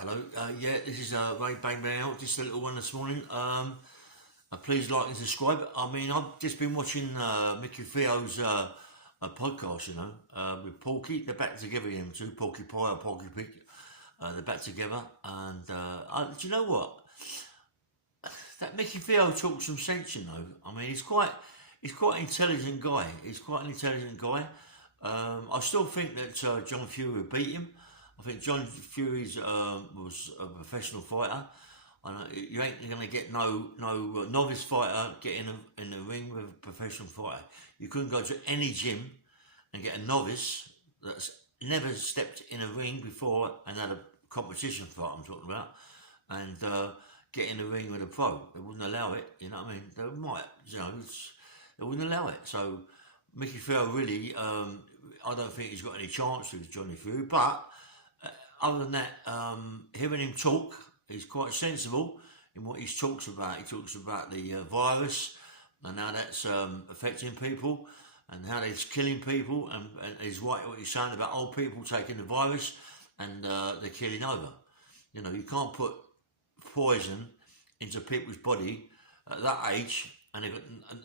Hello, yeah, this is Ray Bang Bang out, just a little one this morning. Please like and subscribe. I mean, I've just been watching Mickey Theo's podcast, with Porky. They're back together, them two, Porky Pie or Porky Pig. They're back together, and do you know what? That Mickey Theo talks some sense, you know. I mean, he's quite an intelligent guy. He's quite an intelligent guy. I still think that John Fury beat him. I think John Fury's was a professional fighter. And you ain't going to get no novice fighter get in the ring with a professional fighter. You couldn't go to any gym and get a novice that's never stepped in a ring before and had a competition fight. I'm talking about, and get in the ring with a pro. They wouldn't allow it. You know what I mean? They might, they wouldn't allow it. So Mickey Theo really, I don't think he's got any chance with Johnny Fury. But other than that, hearing him talk, he's quite sensible in what he talks about. He talks about the virus and how that's affecting people and how it's killing people. And he's right what he's saying about old people taking the virus and they're killing over. You know, you can't put poison into people's body at that age and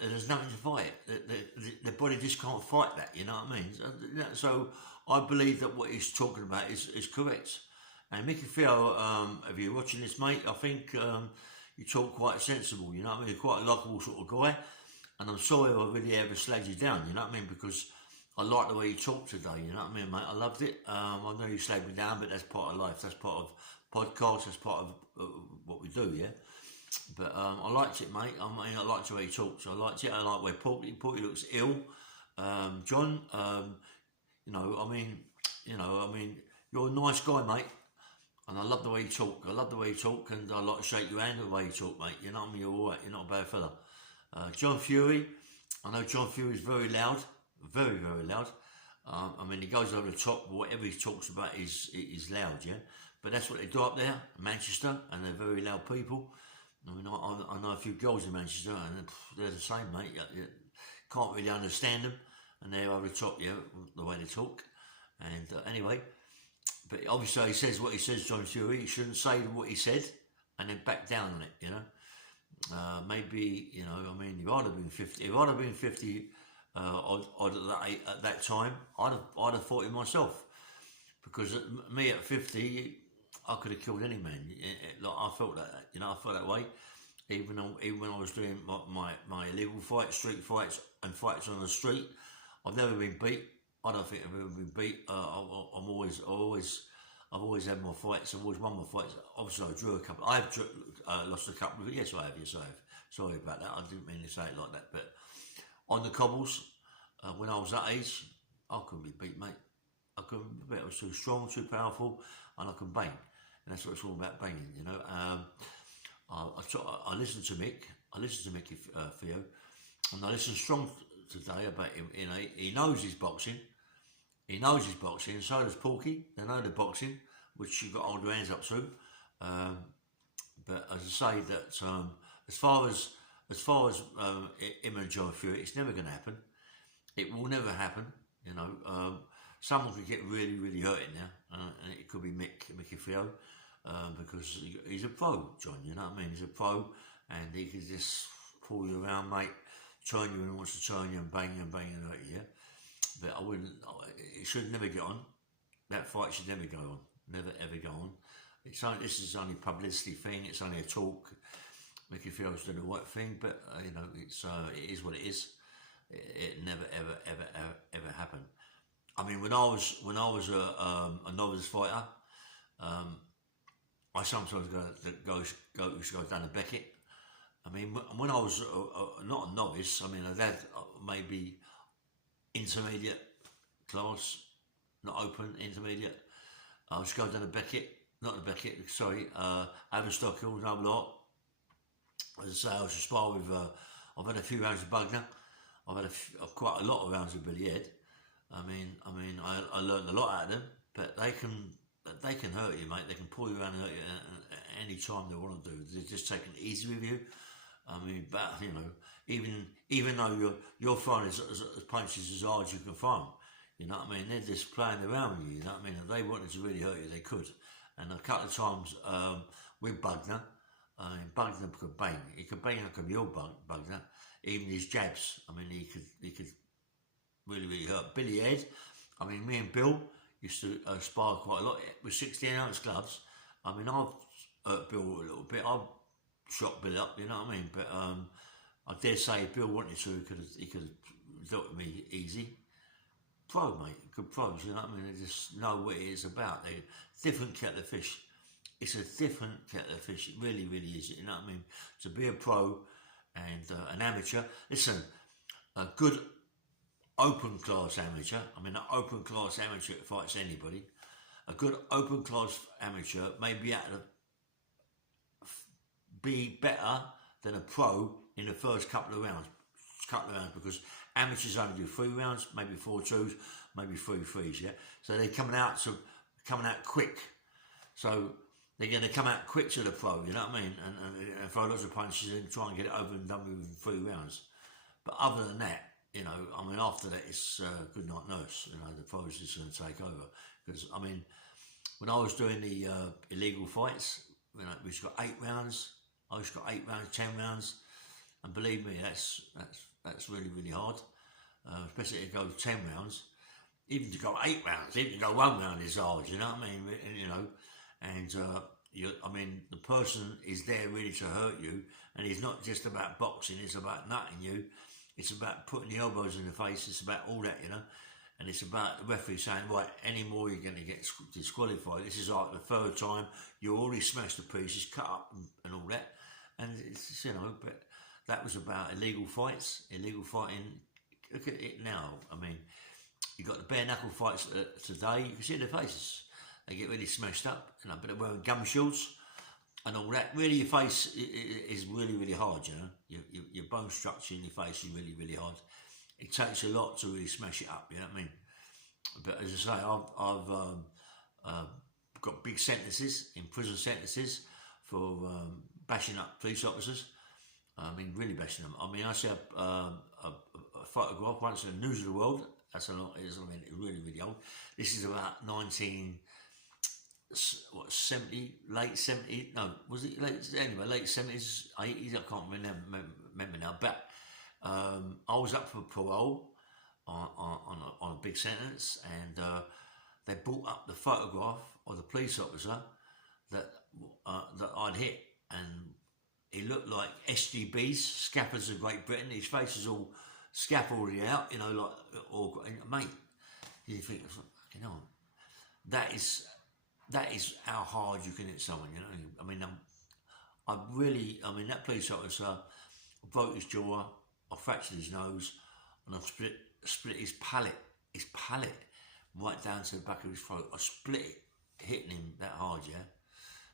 there's nothing to fight it. The body just can't fight that, you know what I mean? So I believe that what he's talking about is correct. And Mickey Theo, if you're watching this, mate, I think you talk quite sensible, you know what I mean? You're quite a likeable sort of guy. And I'm sorry I really ever slagged you down, you know what I mean? Because I like the way you talk today, you know what I mean, mate? I loved it. I know you slagged me down, but that's part of life. That's part of podcasts. That's part of what we do, yeah? But I liked it, mate. I mean, I liked the way he talks. I liked it. I like where Porky looks ill. John, you're a nice guy, mate. And I love the way you talk. I love the way you talk, and I like to shake your hand the way you talk, mate. You know what I mean? You're all right. You're not a bad fella. John Fury, I know John Fury is very loud, very, very loud. I mean, he goes over the top. Whatever he talks about is loud, yeah. But that's what they do up there, Manchester, and they're very loud people. I mean, I know a few girls in Manchester, and they're the same, mate. You can't really understand them, and they're over the top, yeah, the way they talk. And anyway. But obviously he says what he says, John Fury. He shouldn't say what he said and then back down on it, you know. Maybe, you know, I mean, if I'd have been 50, odd at that time, I'd have fought him myself. Because me at 50, I could have killed any man. Like, I felt that, you know, I felt that way. Even when I was doing my illegal fights, street fights, and fights on the street, I've never been beat. I don't think I've ever been beat. I've always had my fights. I've always won my fights. Obviously, I drew a couple. I have lost a couple. Yes, I have. Yes, I have. Sorry about that. I didn't mean to say it like that. But on the cobbles, when I was that age, I couldn't be beat, mate. I couldn't be beat. I was too strong, too powerful, and I could bang. And that's what it's all about, banging. You know. I listened to Mick. I listened to Mickey Theo, and I listened strong today about him. You know, he knows his boxing. He knows his boxing, and so does Porky. They know the boxing, which you've got to hold your hands up to. But as I say, that as far as him and John Fury, it's never going to happen. It will never happen. You know, someone could get really, really hurt in there, and it could be Mickey Theo, because he's a pro, John. You know what I mean? He's a pro, and he can just pull you around, mate. Turn you when he wants to turn you and bang you and hurt you, yeah? But I wouldn't, it should never get on. That fight should never go on. Never ever go on. This is only a publicity thing, it's only a talk. Mickey Theo's doing the right thing, but you know, it is what it is. It never ever happened. I mean, when I was a novice fighter, I sometimes used to go down to Beckett. I mean, when I was not a novice, I mean, I'd had maybe intermediate class, not open, intermediate. I was going down to Beckett, not to Beckett, sorry, Averstock Hills, no lot. As I say, I was to spar with, I've had a few rounds of Bugner. I've had quite a lot of rounds of Billy Head. I mean, I learned a lot out of them, but they can hurt you, mate. They can pull you around and hurt you any time they want to do. They're just taking it easy with you. I mean, but you know, even though you're throwing as punches as hard as you can throw them, you know what I mean? They're just playing around with you. You know what I mean? If they wanted to really hurt you, they could. And a couple of times with Bugner, Bugner could bang. He could bang like a real Bugner. Even his jabs, I mean, he could really hurt. Billy Head, I mean, me and Bill used to spar quite a lot with 16-ounce gloves. I mean, I've hurt Bill a little bit. I've shot Bill up, you know what I mean? But I dare say if Bill wanted to, he could have dealt with me easy. Pro, mate, good pros, you know what I mean? They just know what it is about. They're different kettle of fish. It's a different kettle of fish. It really is, you know what I mean? To be a pro and an amateur, listen, a good open class amateur, I mean, an open class amateur fights anybody. A good open class amateur may be able to be better than a pro in the first couple of rounds, because amateurs only do 3 rounds, maybe 4 twos, maybe 3 threes, yeah. So they're coming out quick. So they're going to come out quick to the pro, you know what I mean, and throw lots of punches and try and get it over and done within 3 rounds. But other than that, you know, I mean, after that it's good night nurse. You know, the pro is just going to take over. Because I mean, when I was doing the illegal fights, you know, we've got 8 rounds. I just got 8 rounds, 10 rounds, and believe me, that's really hard. Especially if it goes 10 rounds. Even to go 8 rounds, even to go 1 round is hard. You know what I mean? You know, and I mean, the person is there really to hurt you, and it's not just about boxing. It's about nutting you. It's about putting the elbows in the face. It's about all that, you know. And it's about the referee saying, right, any more you're going to get disqualified. This is like the 3rd time. You already smashed the pieces, cut up and all that. And it's, you know, but that was about illegal fights, illegal fighting. Look at it now. I mean, you got the bare knuckle fights today. You can see their faces. They get really smashed up, you know, but they're wearing gum shields and all that. Really, your face is really hard, you know. Your bone structure in your face is really hard. It takes a lot to really smash it up, you know what I mean? But as I say, I've got big sentences, in prison sentences, for bashing up police officers. I mean, really bashing them. I mean, I see a photograph once in the News of the World. That's a lot. I mean, it's really old. This is about 70, late 70, no, was it late, anyway, late 70s, 80s, I can't remember now, but I was up for parole on a big sentence, and they brought up the photograph of the police officer that I'd hit, and he looked like SGB's, Scaffolds of Great Britain. His face is all scaffolded out, you know, like, or mate, you think, fucking hell, that is how hard you can hit someone, you know. I mean, I mean, that police officer broke his jaw, I fractured his nose, and I split his palate right down to the back of his throat. I split it, hitting him that hard, yeah.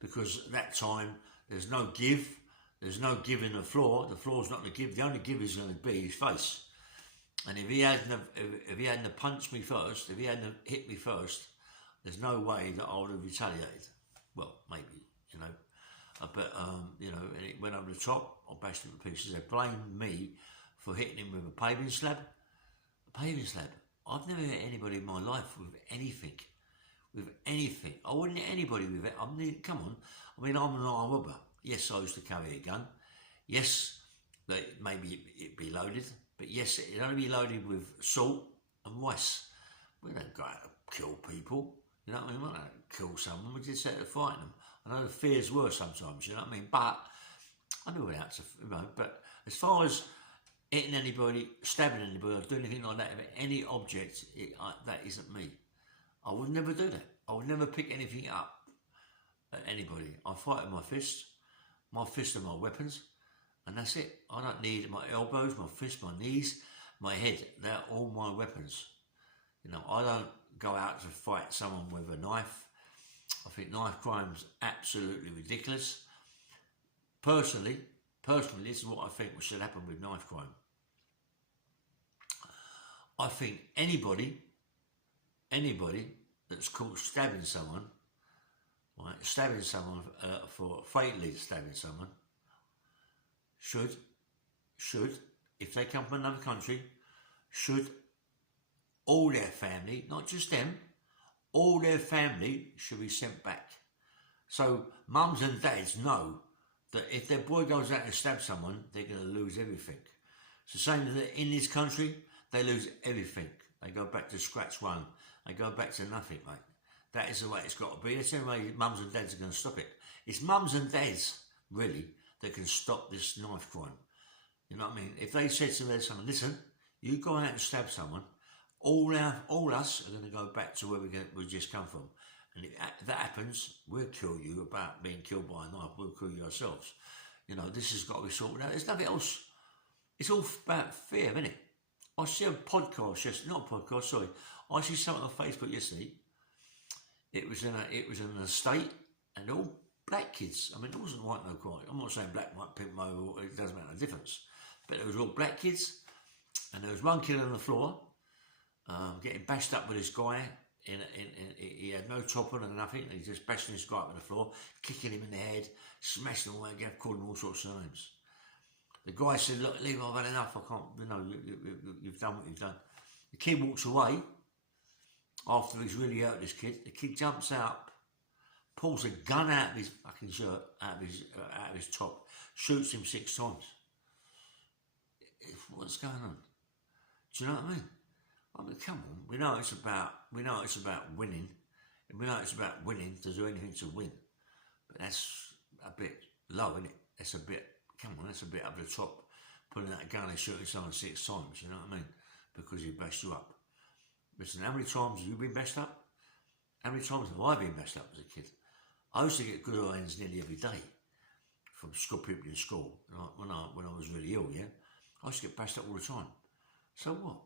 Because at that time, there's no give in the floor. The floor's not going to give. The only give is going to be his face. And if he hadn't punched me first, if he hadn't hit me first, there's no way that I would have retaliated. Well, maybe, you know. But, you know, and it went over the top. I bashed him to pieces. They blamed me for hitting him with a paving slab. A paving slab. I've never hit anybody in my life with anything. With anything. I wouldn't hit anybody with it. I mean, come on. I mean, I'm an armed robber. Yes, I used to carry a gun. Yes, that maybe it be loaded. But yes, it only be loaded with salt and rice. We don't go out to kill people. You know what I mean? We don't kill someone. We just have to frighten them. I know the fears were sometimes, you know what I mean? But I knew it out to, you know. But as far as hitting anybody, stabbing anybody, or doing anything like that, with any object, that isn't me. I would never do that. I would never pick anything up at anybody. I fight with my fists. My fists are my weapons, and that's it. I don't need my elbows, my fists, my knees, my head. They're all my weapons. You know, I don't go out to fight someone with a knife. I think knife crime's absolutely ridiculous. Personally, this is what I think should happen with knife crime. I think anybody that's caught stabbing someone, right, fatally stabbing someone, should, if they come from another country, should all their family, not just them, all their family should be sent back. So mums and dads know that if their boy goes out and stabs someone, they're going to lose everything. It's the same that in this country, they lose everything. They go back to scratch one. They go back to nothing, mate. That is the way it's got to be. That's the only way mums and dads are going to stop it. It's mums and dads, really, that can stop this knife crime. You know what I mean? If they said to their son, listen, you go out and stab someone, all us are going to go back to where we just come from. And if that happens, we'll kill you about being killed by a knife. We'll kill you ourselves. You know, this has got to be sorted out. There's nothing else. It's all about fear, isn't it? I see a podcast yesterday, not a podcast, sorry. I see something on Facebook yesterday. It was in an estate, and all black kids. I mean, it wasn't white, no white. I'm not saying black, white, pink, mo. It doesn't make no difference. But it was all black kids, and there was one kid on the floor, getting bashed up with this guy. He had no top on and nothing. He just bashing this guy up on the floor, kicking him in the head, smashing him away again, calling him all sorts of names. The guy said, look, leave, I've had enough. I can't, you know, you've done what you've done. The kid walks away after he's really hurt this kid. The kid jumps out, pulls a gun out of his fucking shirt, out of his top, shoots him 6 times. What's going on? Do you know what I mean? I mean, come on. We know it's about winning, and we know it's about winning to do anything to win. But that's a bit low, isn't it? That's a bit. Come on, that's a bit up the top. Pulling out a gun and shooting someone 6 times. You know what I mean? Because he bashed you up. Listen, how many times have you been bashed up? How many times have I been bashed up as a kid? I used to get good irons nearly every day from school people in school. When I was really ill, yeah, I used to get bashed up all the time. So what?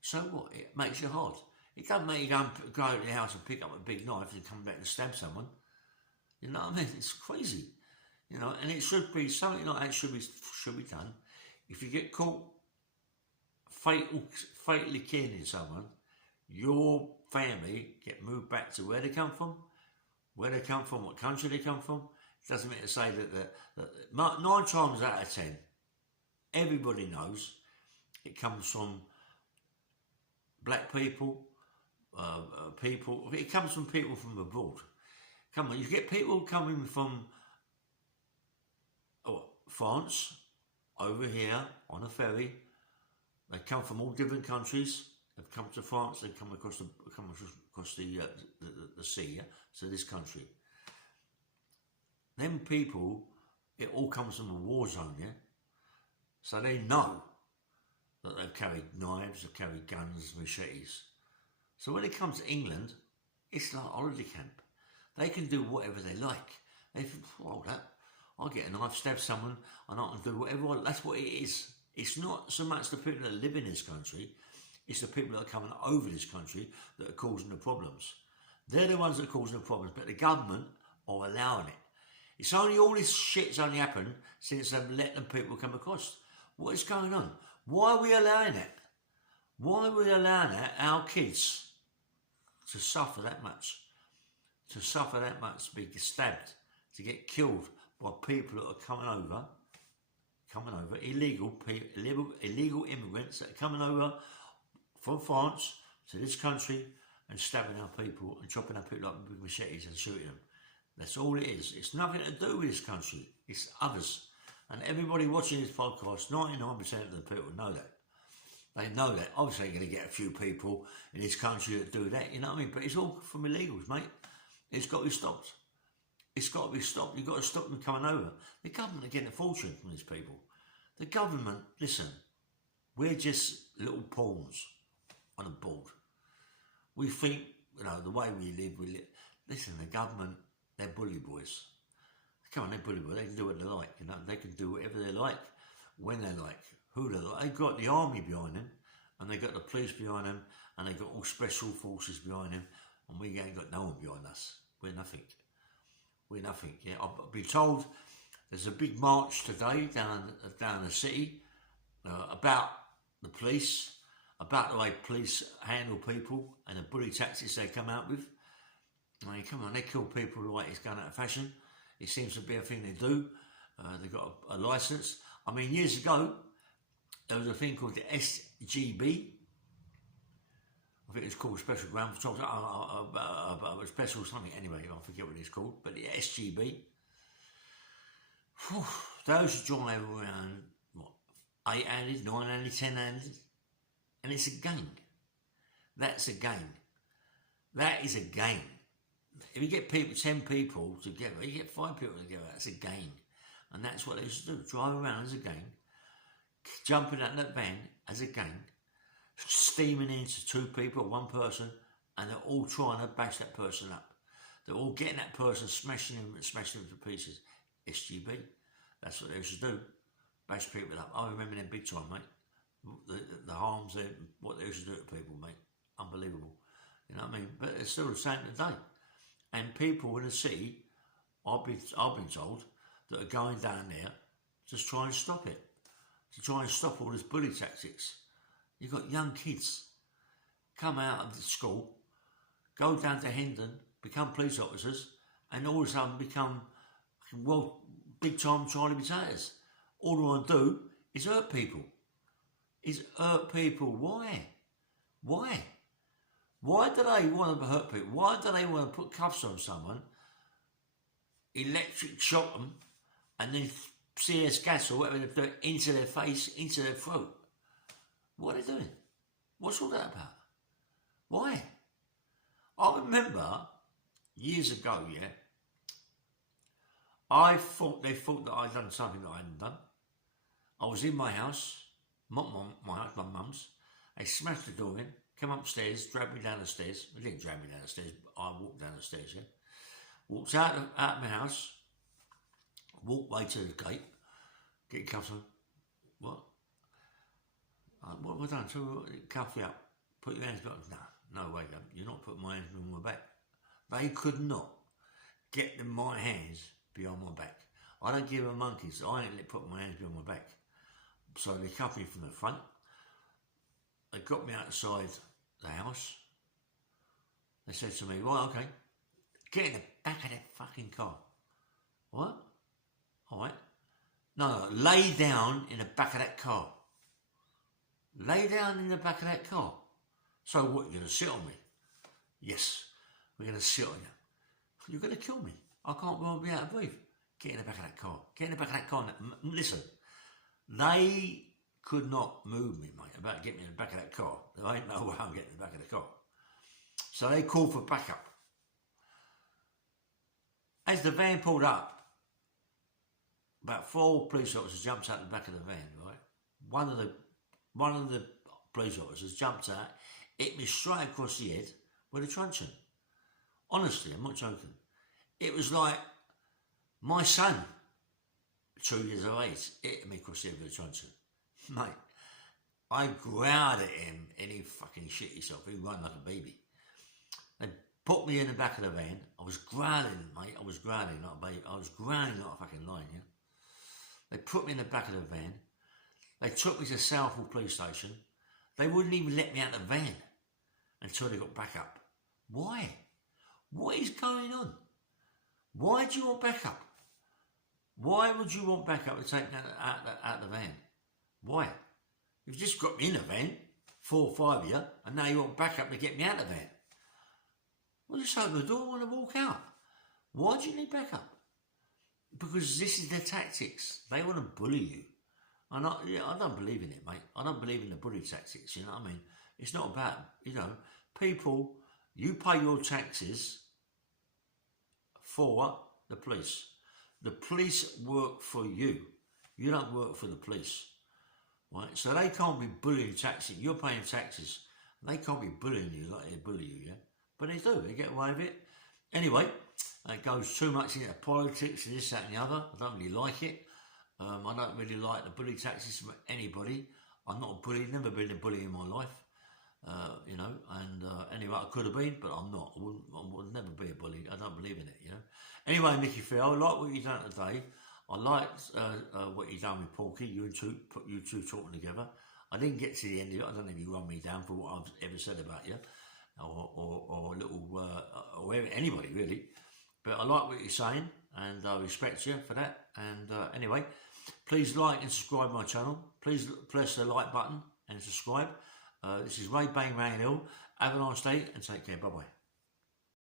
So what? It makes it hard. It doesn't make you go out of the house and pick up a big knife and come back and stab someone. You know what I mean? It's crazy. You know, and it should be something like that should be done. If you get caught fatally killing someone, your family get moved back to where they come from, what country they come from. It doesn't mean to say that 9 times out of 10, everybody knows it comes from black people, it comes from people from abroad. Come on, you get people coming from France, over here on a ferry. They come from all different countries. They've come to France. They come across the sea, yeah, to this country. Them people, it all comes from a war zone, yeah. So they know that they've carried knives, they've carried guns, machetes. So when it comes to England, it's like a holiday camp. They can do whatever they like. They think, oh, I'll get a knife, stab someone, and I can do whatever I like. That's what it is. It's not so much the people that live in this country, it's the people that are coming over this country that are causing the problems. They're the ones that are causing the problems, but the government are allowing it. It's only all this shit's only happened since they've let them people come across. What is going on? Why are we allowing it? Why are we allowing our kids to suffer that much? To suffer that much, to be stabbed, to get killed by people that are coming over, illegal immigrants that are coming over from France to this country and stabbing our people and chopping our people up with machetes and shooting them. That's all it is. It's nothing to do with this country. It's others. And everybody watching this podcast, 99% of the people know that. They know that. Obviously, you're going to get a few people in this country that do that, you know what I mean? But it's all from illegals, mate. It's got to be stopped. It's got to be stopped. You've got to stop them coming over. The government are getting a fortune from these people. The government, listen, we're just little pawns on a board. We think, you know, the way we live. Listen, the government, they're bully boys. Come on, they're bully boys. They can do what they like, you know. They can do whatever they like, when they like, who they like. They've got the army behind them, and they've got the police behind them, and they've got all special forces behind them, and we ain't got no one behind us. We're nothing. We're nothing. Yeah, I've been told there's a big march today down the city about the police, about the way police handle people and the bully tactics they come out with. I mean, come on, they kill people the way it's going out of fashion. It seems to be a thing they do. They've got a licence. I mean, years ago, there was a thing called the SGB. I think it's called Special Ground Patrol, Special something anyway, I forget what it's called, but the SGB. Whew, those who drive around, what, 8-handed, 9-handed, 10-handed, and it's a gang. That's a gang. That is a gang. If you get 10 people together, you get 5 people together, that's a gang. And that's what they used to do, drive around as a gang, jumping out that van as a gang, steaming into 2 people, 1 person, and they're all trying to bash that person up. They're all getting that person, smashing him to pieces. SGB, that's what they used to do, bash people up. I remember them big time, mate. The harms, what they used to do to people, mate. Unbelievable. You know what I mean? But it's still the same today. And people in the city, I've been told, that are going down there to try and stop it, to try and stop all this bully tactics. You've got young kids come out of the school, go down to Hendon, become police officers, and all of a sudden become, well, big time Charlie potatoes. All they want to do is hurt people. Why? Why? Why do they want to hurt people? Why do they want to put cuffs on someone, electric shock them, and then CS gas or whatever they do into their face, into their throat? What are they doing? What's all that about? Why? I remember years ago, yeah, they thought that I'd done something that I hadn't done. I was in my house, my mum's. They smashed the door in, came upstairs, dragged me down the stairs. They didn't drag me down the stairs, but I walked down the stairs, yeah. Walked out of my house, walked way to the gate, get cuffs on. What? What have I done? So cuff you up, put your hands behind. No way, you're not putting my hands behind my back. They could not get my hands behind my back. I don't give a monkey's. I ain't put my hands behind my back. So they cuffed me from the front. They got me outside the house. They said to me, well, okay, get in the back of that fucking car. What? All right. No, lay down in the back of that car. Lay down in the back of that car. So what, you're going to sit on me? Yes, we're going to sit on you. You're going to kill me. I can't well be able to breathe. Get in the back of that car. Get in the back of that car. Listen, they could not move me, mate, about getting me in the back of that car. There ain't no way I'm getting in the back of the car. So they called for backup. As the van pulled up, about 4 police officers jumped out the back of the van, right? One of the police officers jumped out, hit me straight across the head with a truncheon. Honestly, I'm not joking. It was like my son, 2 years of age, hit me across the head with a truncheon. Mate, I growled at him and he fucking shit himself. He ran like a baby. They put me in the back of the van. I was growling, mate. I was growling like a baby. I was growling like a fucking lion, yeah? They put me in the back of the van. They took me to Southall police station. They wouldn't even let me out of the van until they got back up. Why? What is going on? Why do you want backup? Why would you want backup to take me out the van? Why? You've just got me in the van, 4 or 5 of you, and now you want backup to get me out of the van. Well, just open the door and want to walk out. Why do you need backup? Because this is their tactics. They want to bully you. And I don't believe in it, mate. I don't believe in the bully tactics, you know what I mean? It's not about, people, you pay your taxes for the police. The police work for you. You don't work for the police, right? So they can't be bullying taxes. You're paying taxes. They can't be bullying you like they bully you, yeah? But they do. They get away with it. Anyway, it goes too much into politics and this, that and the other. I don't really like it. I don't really like the bully tactics from anybody. I'm not a bully, never been a bully in my life, anyway, I could have been, but I'm not. I would never be a bully. I don't believe in it, Anyway, Mickey Theo, I like what you've done today. I liked what you've done with Porky, you two talking together. I didn't get to the end of it. I don't know if you run me down for what I've ever said about you, or a little, or anybody really. But I like what you're saying, and I respect you for that. And anyway, please like and subscribe my channel. Please press the like button and subscribe. This is Ray Bang Hill, Have a nice day and take care. Bye bye.